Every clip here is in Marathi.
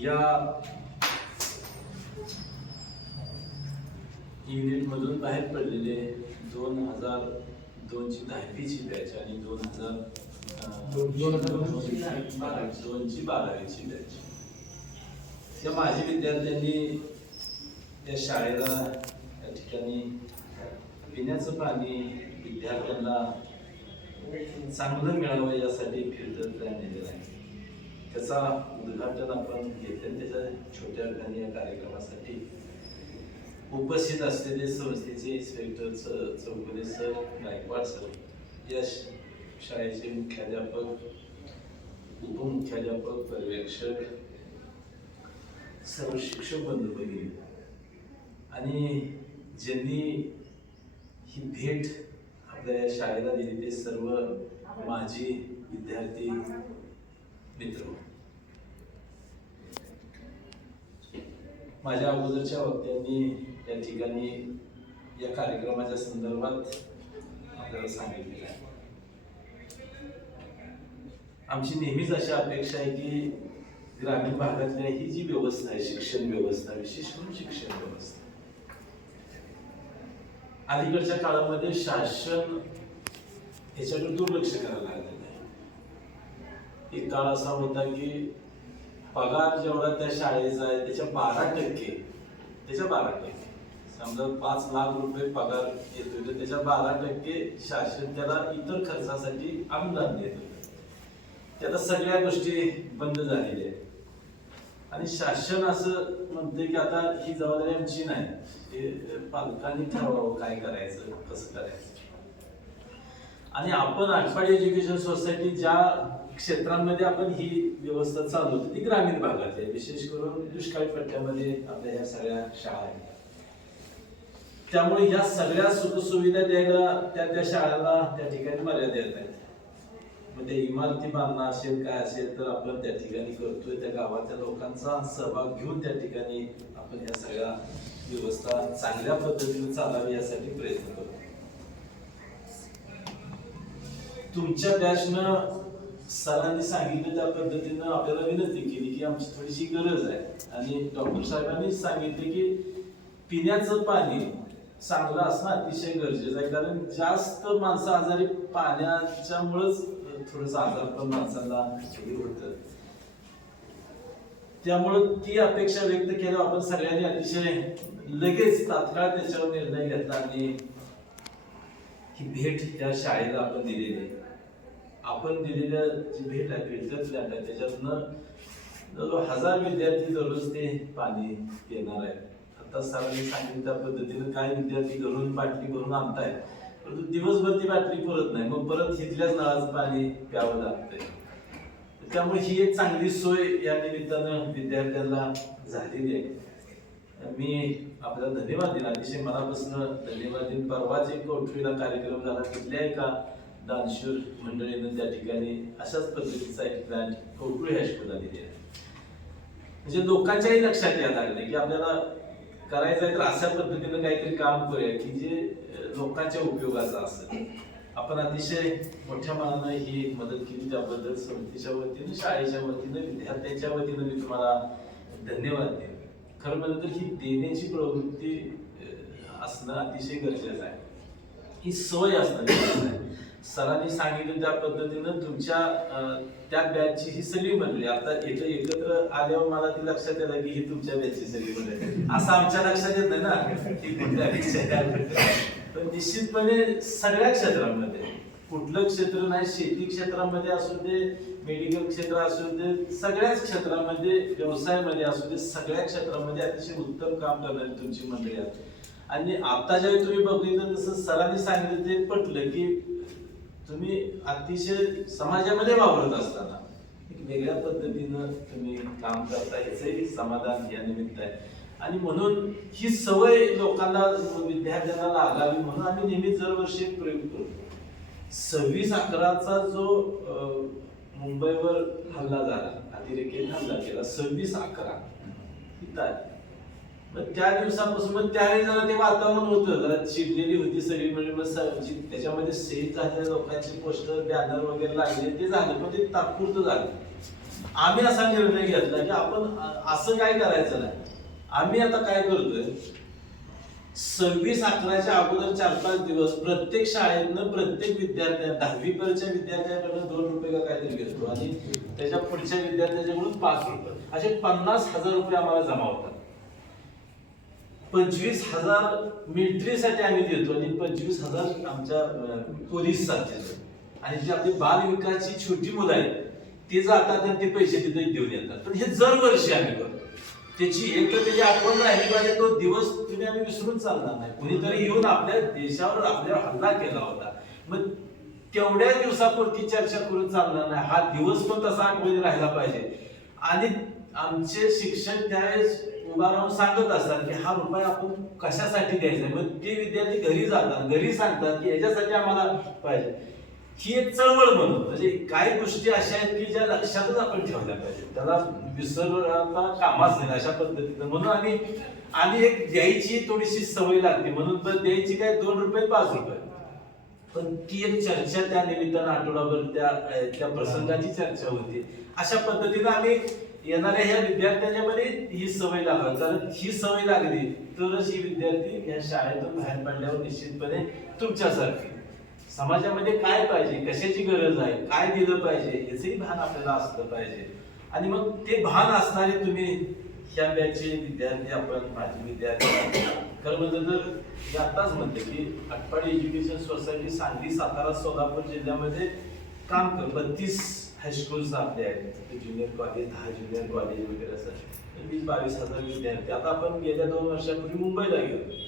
या युनिटमधून बाहेर पडलेले 2002 ची 10वीची बॅच आणि 2002ची 12वीची बॅच या माझ्या विद्यार्थ्यांनी त्या शाळेला त्या ठिकाणी पिण्याचं पाणी विद्यार्थ्यांना चांगलं मिळावं यासाठी फिल्टर प्लॅन दिलेला आहे. त्याचा उद्घाटन आपण घेतलं. त्याच्या छोट्या ठिकाणी या कार्यक्रमासाठी उपस्थित असलेले संस्थेचे inspector Chougule sir, Gaikwad sir, या शाळेचे मुख्याध्यापक, उपमुख्याध्यापक, पर्यवेक्षक, सर्व शिक्षक बंधू भगिनी आणि ज्यांनी ही भेट आपल्या या शाळेला दिली ते सर्व माजी विद्यार्थी मित्र. माझ्या अगोदरच्या वक्त्यांनी या ठिकाणी या कार्यक्रमाच्या संदर्भात आपल्याला सांगितलेलं आहे. आमची नेहमीच अशी अपेक्षा आहे की ग्रामीण भागातल्या ही जी व्यवस्था आहे, शिक्षण व्यवस्था, विशेष करून शिक्षण व्यवस्था, अलीकडच्या काळामध्ये शासन याच्याकडे दुर्लक्ष करायला लागलेलं आहे. एक काळ असा होता की पगार जेवढा त्या शाळेचा आहे त्याच्या 12% समजा 5 लाख रुपये पगार येतो तर त्याच्या 12% शासन त्याला इतर खर्चासाठी अनुदान देत होतं. त्याला सगळ्या गोष्टी बंद झालेल्या आहेत आणि शासन असं म्हणते की आता ही जबाबदारी आमची नाही, ते पालकांनी ठरवावं काय करायचं, कसं करायचं. आणि आपण आठवाडी एज्युकेशन सोसायटी ज्या क्षेत्रांमध्ये आपण ही व्यवस्था चालवतो ती ग्रामीण भागात आहे, विशेष करून दुष्काळी पट्ट्यामध्ये आपल्या ह्या सगळ्या शाळा आहेत. त्यामुळे ह्या सगळ्या सुखसुविधा द्यायला त्या शाळांना त्या ठिकाणी मर्यादा येत आहेत. मग ते इमारती बांधणं असेल काय असेल तर आपण त्या ठिकाणी करतोय. त्या गावाच्या लोकांचा सहभाग घेऊन त्या ठिकाणी आपण ह्या सगळ्या व्यवस्था चांगल्या पद्धतीने चालावी यासाठी प्रयत्न करतो. तुमच्या बॅचनं सरांनी सांगितलं त्या पद्धतीनं आपल्याला विनंती केली की आमची थोडीशी गरज आहे आणि डॉक्टर साहेबांनी सांगितले की पिण्याचं पाणी चांगलं असणं अतिशय गरजेचं आहे, कारण जास्त माणसं आजारी पाण्याच्यामुळेच थोडंसं आजार पण माणसाला होतं. त्यामुळं ती अपेक्षा व्यक्त केल्यावर आपण सगळ्यांनी अतिशय लगेच तात्काळ त्याच्यावर निर्णय घेतला आणि ही भेट त्या शाळेला आपण दिलेली आहे. आपण दिलेल्या जी भेट आहे, फिल्टर प्लॅन्ट आहे, त्याच्यातनं 1000 विद्यार्थी दररोज ते पाणी पिणार आहेत. आता सरांनी सांगितलं त्या पद्धतीनं काय विद्यार्थी घरून बाटली भरून आणतायत, परंतु दिवसभर ती बाटली पुरत नाही, मग परत इथल्याच नळाचं पाणी प्यावं लागतंय. त्यामुळे ही एक चांगली सोय या निमित्तानं विद्यार्थ्यांना झालेली आहे. मी आपल्याला धन्यवाद देईन, अतिशय मनापासून धन्यवाद देईन. परवाच एक कौटुंबीला कार्यक्रम झाला, तिथल्या एका दानशूर मंडळीनं त्या ठिकाणी अशाच पद्धतीचा एक प्लॅन कौटुंबी हायस्कूलला दिलेला आहे. म्हणजे लोकांच्याही लक्षात यायला लागले की आपल्याला करायचं आहे तर अशा पद्धतीनं काहीतरी काम करूया की जे लोकांच्या उपयोगाचं असेल. आपण अतिशय मोठ्या मनानं ही मदत केली, त्याबद्दल समितीच्या वतीनं, शाळेच्या वतीनं, विद्यार्थ्यांच्या वतीनं मी तुम्हाला धन्यवाद देईन. खरं म्हणलं तर ही देण्याची प्रवृत्ती असणं अतिशय गरजेचं आहे, ही सवय असणं गरजेचं आहे. सरांनी सांगितलं त्या पद्धतीनं तुमच्या त्या बॅचची ही सगळी मंडळी आता एकत्र आल्यावर मला ती लक्षात येतं की ही तुमच्या बॅचची सगळी मंडळी, असं आमच्या लक्षात येत नाही ना की कुठल्या पण निश्चितपणे सगळ्या क्षेत्रांमध्ये, कुठलं क्षेत्र नाही, शेती क्षेत्रामध्ये असू दे, मेडिकल क्षेत्र असू दे, सगळ्याच क्षेत्रामध्ये, व्यवसायामध्ये असू दे, सगळ्या क्षेत्रामध्ये अतिशय उत्तम काम करणारी तुमची मंडळी आहे. आणि आता ज्यावेळी तुम्ही बघितलं तसं सरांनी सांगितलं ते पटलं की तुम्ही अतिशय समाजामध्ये वावरत असताना एक वेगळ्या पद्धतीनं तुम्ही काम करता, याचंही समाधान या निमित्त आहे. आणि म्हणून ही सवय लोकांना, विद्यार्थ्यांना लागावी म्हणून आम्ही नेहमी दरवर्षी प्रयोग करतो. 26/11चा जो मुंबईवर हल्ला झाला, अतिरेकी हल्ला केला 26/11 मग त्या दिवसापासून मग त्यावेळी जरा ते वातावरण होतं, जरा चिडलेली होती सगळी, म्हणजे त्याच्यामध्ये शहीद झालेल्या लोकांचे पोस्टर, बॅनर वगैरे लागले, ते झालं पण ते तात्पुरतं झालं. आम्ही असा निर्णय घेतला की आपण असं काय करायचं नाही. आम्ही आता काय करतोय, 26/11च्या अगोदर 4-5 दिवस प्रत्येक शाळेतनं प्रत्येक विद्यार्थ्या 10वी पर्यंतच्या विद्यार्थ्याकडून 2 रुपये का काहीतरी घेतो आणि त्याच्या पुढच्या विद्यार्थ्याच्याकडून 5 रुपये, असे 50,000 रुपये आम्हाला जमा होतात. 25,000 मिलिटरीसाठी आम्ही देतो आणि 25,000 आमच्या पोलीस साठी. आणि जी आपली बाल विकासची छोटी मुलं आहेत ते जातात आणि ते पैसे तिथे देऊन येतात. पण हे दरवर्षी आम्ही करतो. त्याची एक तर त्याची आठवण राहिली पाहिजे, तो दिवस तुम्ही आम्ही विसरून चालणार नाही. कुणीतरी येऊन आपल्या देशावर आपल्यावर हल्ला केला होता, मग तेवढ्या दिवसापुरती चर्चा करून चालणार नाही. हा दिवस पण तसा आठवणी राहिला पाहिजे. आणि आमचे शिक्षक त्यावेळेस उभा राहून सांगत असतात की हा रुपया आपण कशासाठी द्यायचा. मग ते विद्यार्थी घरी जातात, घरी सांगतात की याच्यासाठी आम्हाला पाहिजे. ही एक चळवळ म्हणून, म्हणजे काही गोष्टी अशा आहेत की ज्या लक्षातच आपण ठेवल्या पाहिजे, त्याला विसरता कामाच नाही अशा पद्धतीनं. म्हणून आम्ही एक द्यायची थोडीशी सवय लागते, म्हणून तर द्यायची काय 2 रुपये 5 रुपये. पण ती एक चर्चा त्या निमित्तानं आठवडाभर त्या प्रसंगाची चर्चा होती. अशा पद्धतीनं आम्ही येणाऱ्या ह्या विद्यार्थ्यांच्या मध्ये ही सवय लागली. कारण ही सवय लागली तरच ही विद्यार्थी या शाळेतून बाहेर पडल्यावर निश्चितपणे तुमच्यासारखी समाजामध्ये काय पाहिजे, कशाची गरज आहे, काय दिलं पाहिजे याचंही भान आपल्याला असलं पाहिजे. आणि मग ते भान असणारे तुम्ही ह्या बॅचचे विद्यार्थी, आपण माझे विद्यार्थी. खरं म्हणजे तर मी आताच म्हणते की आटपाडी एज्युकेशन सोसायटी सांगली, सातारा, सोलापूर जिल्ह्यामध्ये काम कर 32 हायस्कूल्स आपले आहेत. ज्युनियर कॉलेज, 10 ज्युनियर कॉलेज वगैरे असं 20-22 हजार विद्यार्थी. आता आपण गेल्या 2 वर्षापूर्वी मुंबईला गेलो.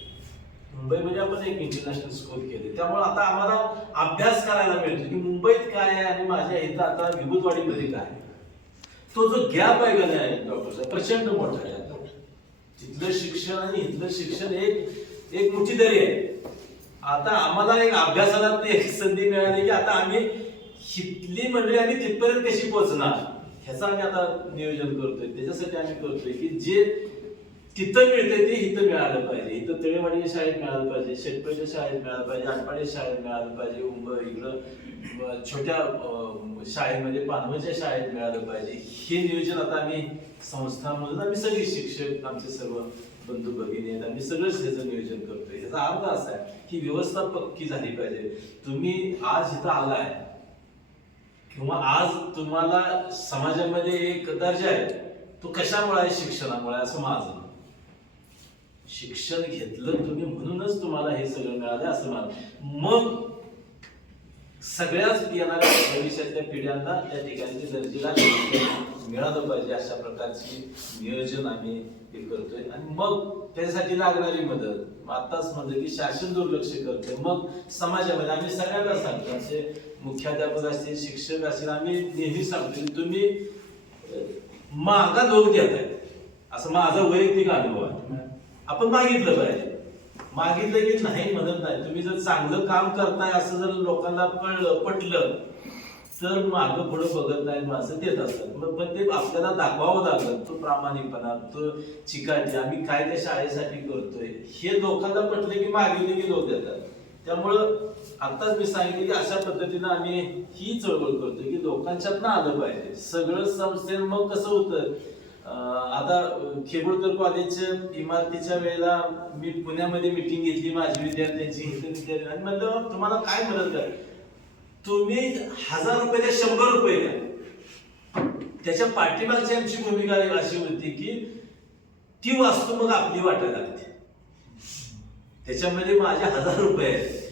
मुंबईमध्ये आपण एक इंटरनॅशनल स्कूल केले. त्यामुळे आता आम्हाला अभ्यास करायला मिळतो की मुंबईत काय आहे आणि माझ्या इथं आता विभूतवाडीमध्ये काय. तो जो गॅप आहे का नाही डॉक्टर साहेब, प्रचंड मोठा आहे. तिथलं शिक्षण आणि इथलं शिक्षण एक मोठी दरी आहे. आता आम्हाला एक अभ्यासाला एक संधी मिळाली की आता आम्ही हितली मंडळी आम्ही तिथपर्यंत कशी पोहोचणार ह्याचं आम्ही आता नियोजन करतोय. त्याच्यासाठी आम्ही करतोय की जे तिथं मिळतंय ते इथं मिळालं पाहिजे. इथं तळेवाडीच्या शाळेत मिळालं पाहिजे, शेटपेच्या शाळेत मिळालं पाहिजे, आटपाडी शाळेत मिळालं पाहिजे, इकडं छोट्या शाळेमध्ये पानवच्या शाळेत मिळालं पाहिजे. हे नियोजन आता आम्ही संस्थांमधून आम्ही सगळे शिक्षक, आमचे सर्व बंधू भगिनी आहेत, आम्ही सगळंच त्याचं नियोजन करतोय. याचा अर्थ असा आहे की व्यवस्था पक्की झाली पाहिजे. तुम्ही आज इथं आलाय किंवा आज तुम्हाला समाजामध्ये एक दर्जा आहे, तो कशामुळे आहे? शिक्षणामुळे, असं माझं. शिक्षण घेतलं तुम्ही म्हणूनच तुम्हाला हे सगळं मिळालं असं मला. मग सगळ्याच येणाऱ्या भविष्यातल्या पिढ्यांना त्या ठिकाणी दर्जेला मिळालं पाहिजे अशा प्रकारची नियोजन आम्ही हे करतोय. आणि मग त्याच्यासाठी लागणारी मदत, आताच म्हणलं की शासन दुर्लक्ष करतोय. मग समाजामध्ये आम्ही सगळ्यांना सांगतो, असे मुख्याध्यापक असतील, शिक्षक असतील, आम्ही नेहमी सांगतो की तुम्ही मागा लोक देत आहे, असं माझा वैयक्तिक अनुभव आहे. आपण मागितलं पाहिजे. मागितलं की नाही म्हणत नाही. तुम्ही जर चांगलं काम करताय असं जर लोकांना कळलं, पटलं, तर मागं पुढे बघत नाही, माणसं देत असतात. मग पण ते आपल्याला दाखवावं लागलं, तो प्रामाणिकपणा, तो चिकाटी, आम्ही काय त्या शाळेसाठी करतोय हे लोकांना पटलं की मागितलं की लोक देतात. त्यामुळं आताच मी सांगितलं की अशा पद्धतीनं आम्ही ही चळवळ करतोय की लोकांच्यातनं आलं पाहिजे सगळं. संस्थेन मग कसं होतं, आता खेबुळकर कॉलेजच्या इमारतीच्या वेळेला मी पुण्यामध्ये मिटिंग घेतली माझी विद्यार्थ्यांची, आणि म्हणलं तुम्हाला काय मदत कर, तुम्ही 1000 रुपये द्या, 100 रुपये द्या. त्याच्या पाठीमागची आमची भूमिका अशी होती की ती वास्तू मग आपली वाटायला लागते. त्याच्यामध्ये माझे 1000 रुपये आहेत,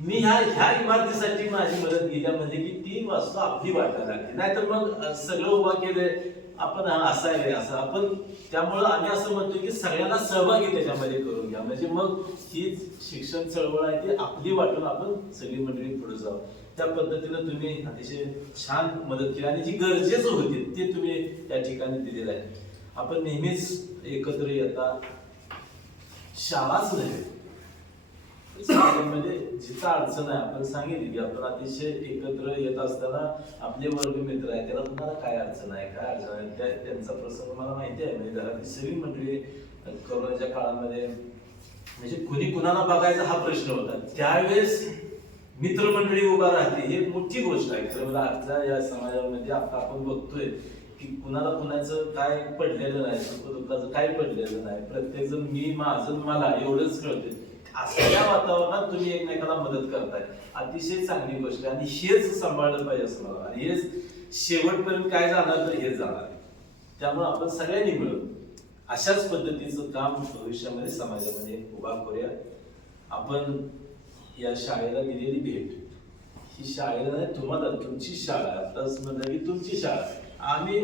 मी ह्या इमारतीसाठी माझी मदत केल्यामध्ये की ती वास्तू आपली वाटायला लागते. नाहीतर मग सगळं उभा केलंय आपण, असं आहे असं आपण. त्यामुळं आम्ही असं म्हणतो की सगळ्यांना सहभागी त्याच्यामध्ये करून घ्या, म्हणजे मग ही शिक्षण चळवळ आहे ती आपली वाटून आपण सगळी मंडळी पुढे जाऊ. त्या पद्धतीनं तुम्ही अतिशय छान मदत केली आणि जी गरजेचं होती ते तुम्ही त्या ठिकाणी दिलेलं आहे. आपण नेहमीच एकत्र येता, शाळाच नाही म्हणजे जिथं अडचण आहे आपण सांगितली की आपण अतिशय एकत्र येत असताना आपले वर्ग मित्र आहेत, त्याला तुम्हाला काय अडचण आहे, काय अडचण आहे, त्यांचा प्रसंग मला माहिती आहे. म्हणजे घरातली सगळी मंडळी कोरोनाच्या काळामध्ये म्हणजे कुणी कुणाला बघायचा हा प्रश्न होता. त्यावेळेस मित्रमंडळी उभा राहते ही एक मोठी गोष्ट आहे. खरं आजच्या या समाजामध्ये आता आपण बघतोय की कुणाला कुणाचं काय पडलेलं नाही, सुखदुःखाचं काय पडलेलं नाही, प्रत्येक जण मी माझं मला एवढंच कळते. असल्या वातावरणात तुम्ही एकमेकाला मदत करताय, अतिशय चांगली गोष्ट आहे. आणि हेच सांभाळलं पाहिजे असं मला, आणि हेच शेवटपर्यंत काय जाणार तर हेच जाणार आहे. त्यामुळे आपण सगळ्यांनी मिळून अशाच पद्धतीचं काम भविष्यामध्ये समाजामध्ये उभा करूया. आपण या शाळेला दिलेली भेट, ही शाळेला नाही तुम्हाला, तुमची शाळा, आताच म्हणलं की तुमची शाळा. आम्ही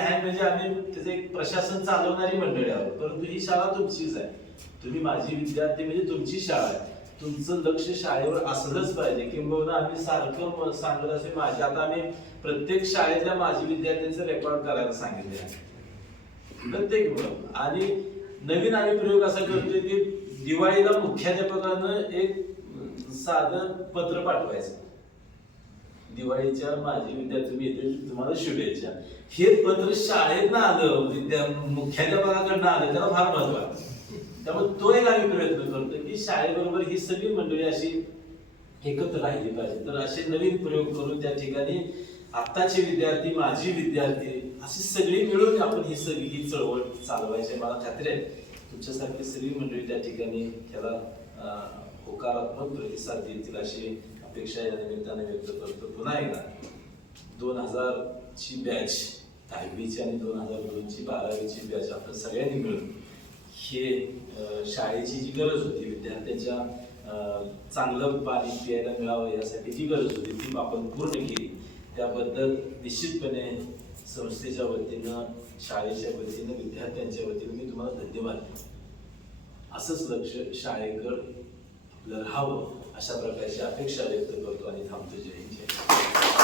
आहे म्हणजे आम्ही त्याचं एक प्रशासन चालवणारी मंडळी आहोत, परंतु ही शाळा तुमचीच आहे. तुम्ही माझी विद्यार्थी म्हणजे तुमची शाळा आहे. तुमचं लक्ष शाळेवर असलंच पाहिजे. किंबहुना आम्ही सारखं सांगत असे, माझे आता आम्ही प्रत्येक शाळेतल्या माझी विद्यार्थ्यांचं रेकॉर्ड करायला सांगितले आहे, प्रत्येक मुलं. आणि नवीन आम्ही प्रयोग असा करतोय की दिवाळीला मुख्याध्यापकानं एक साधं पत्र पाठवायचं, दिवाळीच्या माझी विद्यार्थी मी येते तुम्हाला शुभेच्छा. हे पत्र शाळेतनं आलं, मुख्याध्यापकाकडनं आलं, त्याला फार महत्व आहे. त्यामुळे तो एक आम्ही प्रयत्न करतो की शाळेबरोबर ही सगळी मंडळी अशी एकत्र राहिली पाहिजे. तर असे नवीन प्रयोग करून त्या ठिकाणी आत्ताचे विद्यार्थी, माझी विद्यार्थी अशी सगळी मिळून आपण ही चळवळ चालवायची. मला खात्री आहे तुमच्यासारखी सगळी मंडळी त्या ठिकाणी त्याला होकारात्मक प्रतिसाद देतील अशी अपेक्षा या निमित्ताने व्यक्त करतो. पुन्हा एकदा 2000ची बॅच 10वीची आणि 2002ची 12वीची बॅच आपण सगळ्यांनी मिळून हे शाळेची जी गरज होती, विद्यार्थ्यांच्या चांगलं पाणी प्यायला मिळावं यासाठी जी गरज होती ती आपण पूर्ण केली. त्याबद्दल निश्चितपणे संस्थेच्या वतीनं, शाळेच्या वतीनं, विद्यार्थ्यांच्या वतीनं मी तुम्हाला धन्यवाद देतो. असंच लक्ष शाळेकडं आपलं राहावं अशा प्रकारची अपेक्षा व्यक्त करतो आणि थांबतो. जय हिंद.